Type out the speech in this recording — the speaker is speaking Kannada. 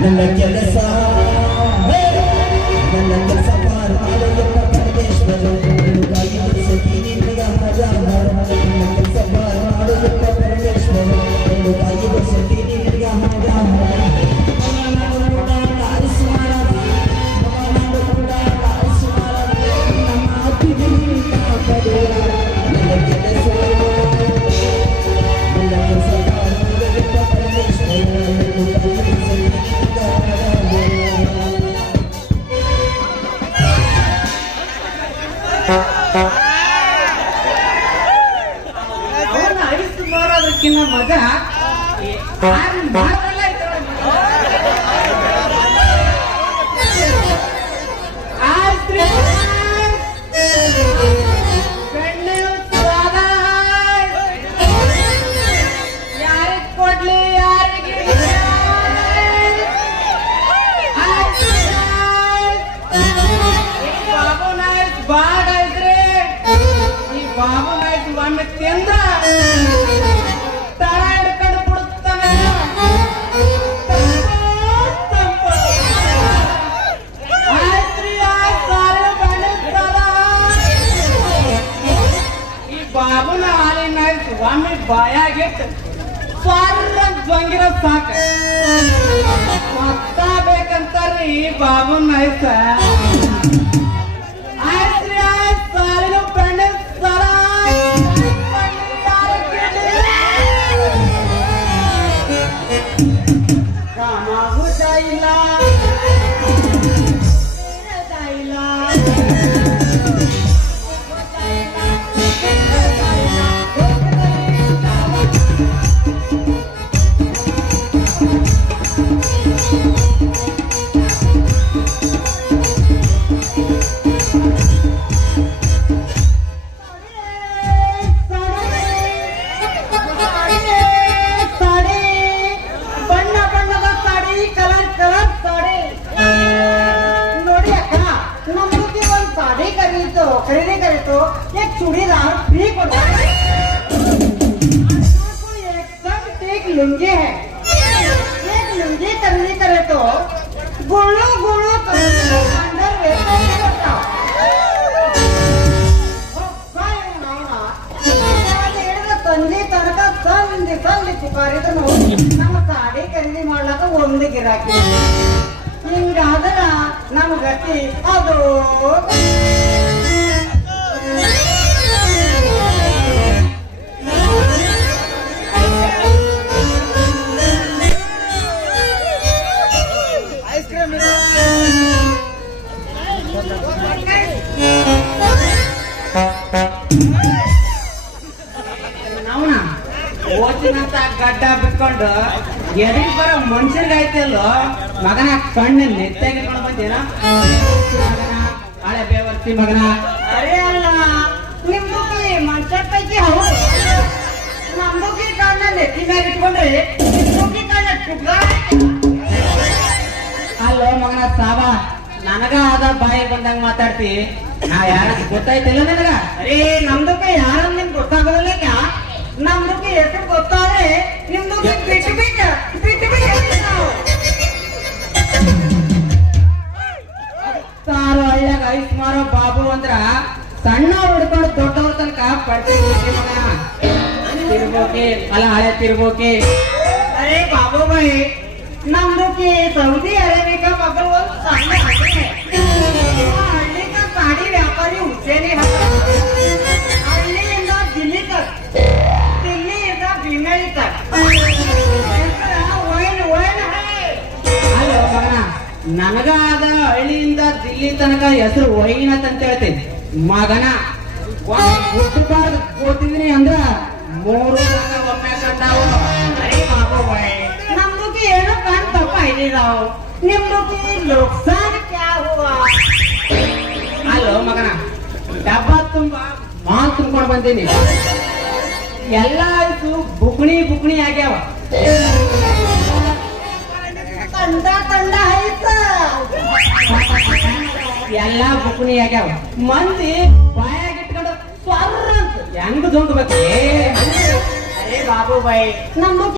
ನನ್ನ ಕೆಲಸ ಮಾಡಯ್ಯಪ್ಪ ಪರಮೇಶ್ವರ ಕಾಯಿ ಬಡಿಸುತ್ತೀನಿ ನಿನಗ ಹಜಾರ ನನ್ನ ಕೆಲಸ ಮಾಡಯ್ಯಪ್ಪ ಪರಮೇಶ್ವರ ಕಾಯಿ ಬಡಿಸುತ್ತೀನಿ ನಿನಗ ಹಜಾರ ಮಜಾ ಯಾರಿಗೆ ಕೊಡ್ಲಿ ಯಾರಿಗೆ ಬಾಬು ನಾಯ್ಕ್ ಬಾಗ ಇದ್ರೆ ಈ ಬಾಬು ನಾಯ್ಕ್ ಒಮ್ಮೆ ತಿಂದ ಬಾಬುನ ಹಾಲಿನ ಸ್ವಾಮಿ ಬಾಯಾಗಿಟ್ಟು ಸ್ವಾರ ಜಂಗಿರ ಸಾಕ ಮತ್ತ ಬೇಕಂತಾರ್ರಿ ಬಾಬುನ ಆಯ್ತ ಆಯ್ತ್ರಿ ಆಯ್ತು ಸಾಲಿನ ಪೆಂಡ ಸರ ಕಾಮಾಗೂ ಜಾಯಿಲ್ಲ खरीदी करे तो एक चूड़ीदार फ्री पड़ता है। एक लुंगी है, एक लुंगी खरीदी करे तो गोलो गोलो अंदर ತಂದಿ ತನಕ ಸಂದಿ ಸಂದಿ ಪುಕಾರಿದ್ರು ನಮ್ಮ ಸಾಡಿ ಖರೀದಿ ಮಾಡ್ಲಾಕ ಒಂದು ಗಿರಾಕಿ ಹಿಂಗಾದ್ರ ನಮ್ಮ ಗತಿ ಅದು ಓದಿನಂತ ಗಡ್ಡ ಬಿಟ್ಕೊಂಡು ಎದಿಗೆ ಬರೋ ಮನುಷ್ಯರಿಗಾಯ್ತಲ್ಲ ಮಗನ ಕಣ್ಣು ನೆತ್ತಾಗಿಟ್ಕೊಂಡು ಬಂದೇನ ಮಗನ ಹಳೆ ಬೇವರ್ತಿ ಮಗನ ಸರಿ ಅಲ್ಲ ನಿಮ್ದು ಮನುಷ್ಯ ಪೈಕಿ ಹೌದು ನಮ್ದು ಕಣ್ಣ ನೆತ್ತಿ ಮ್ಯಾಗ ಇಟ್ಕೊಂಡ್ರಿ ನಿಮ್ದು ಕಣ್ಣ ಅಲ್ಲೋ ಮಗನ ಸಾಬ ನನಗ ಆದ ಬಾಯಿ ಬಂದಂಗ ಮಾತಾಡ್ತಿ ನಾ ಯಾರ ಗೊತ್ತಾಯ್ತಿಲ್ಲ ನನಗ ಅರೇ ನಮ್ದಕ್ಕೆ ಯಾರ ನಿಮ್ಗೆ ಗೊತ್ತಾಗೋದಿಲ್ಲ ನಮ್ದಕ್ಕೆ ಹೆಸರು ಗೊತ್ತಾದ್ರೆ ನಿಮ್ದು ಬಿಟ್ಟು ಬಿಟ್ಟು ಬಿಟ್ಟು ಬಿಟ್ಟು ಸಾರು ಹಳ್ಳ್ಯಾಗ ಐಸ್ ಮಾರೋ ಬಾಬು ಅಂದ್ರ ಸಣ್ಣ ಹಿಡ್ಕೊಂಡು ದೊಡ್ಡವ್ರ ತನಕ ಪಡ್ತೀವಿ ಮಗನ ತಿರ್ಬೋಕೆ ಅಲ್ಲ ಹಳೆ ತಿರ್ಬೋಕೆ ಅರೇ ಬಾಬು ಬಾಯಿ ನಮ್ದಕ್ಕೆ ಸೌದಿ ಅರೇಬಿಕಾ ಮಗಳು ಒಂದು ಸಣ್ಣ ಹಳ್ಳಿಗ ಸಾಡಿ ವ್ಯಾಪಾರಿ ಹುಸೇನಿ ಹಳ್ಳಿಯಿಂದ ದಿಲ್ಲಿ ತಕ್ ದಿಲ್ಲಿಯಿಂದ ಬಿಮೇಲಿ ತಕ್ ಅಲ್ಲೋ ಮಗನ ನನಗ ಆದ ಹಳ್ಳಿಯಿಂದ ದಿಲ್ಲಿ ತನಕ ಹೆಸರು ವೈನತ್ ಅಂತ ಹೇಳ್ತೀನಿ ಮಗನ ಹುಟ್ಟಬಾರ್ದು ಕೂತಿದ್ರಿ ಅಂದ್ರ ಮೂರು ಒಮ್ಮೆ ಕಂಡಾವು ಅರೇ ಬಾಬು ಬಾಯಿ ನಮ್ದು ಏನೋ ಕಾಣ್ ತಪ್ಪ ಇದ್ದೀರಾವ್ ನಿಮ್ದು ನುಕ್ಸಾನ್ ಕ್ಯಾ ಹುವಾ ಅಲ್ಲೋ ಮಗನ ಡಬ್ಬ ತುಂಬ ಮಾಲ್ ತುಂಬ್ಕೊಂಡು ಬಂದೀನಿ ಎಲ್ಲ ಆಯ್ತು ಬುಕ್ಣಿ ಬುಕ್ಣಿ ಆಗ್ಯಾವ ತಂಡ ತಂಡ ಆಯ್ತು ಎಲ್ಲ ಬುಕ್ಣಿ ಆಗ್ಯಾವ ಮಂದಿ ಬಾಯಾಗಿಟ್ಕೊಂಡು ಸ್ವರ್ರ ಅಂತ ಹೆಂಗ್ ಜೊಂಗ್ಬೇಕು ಅರೇ ಬಾಬು ಬಾಯಿ ನಮ್ಮ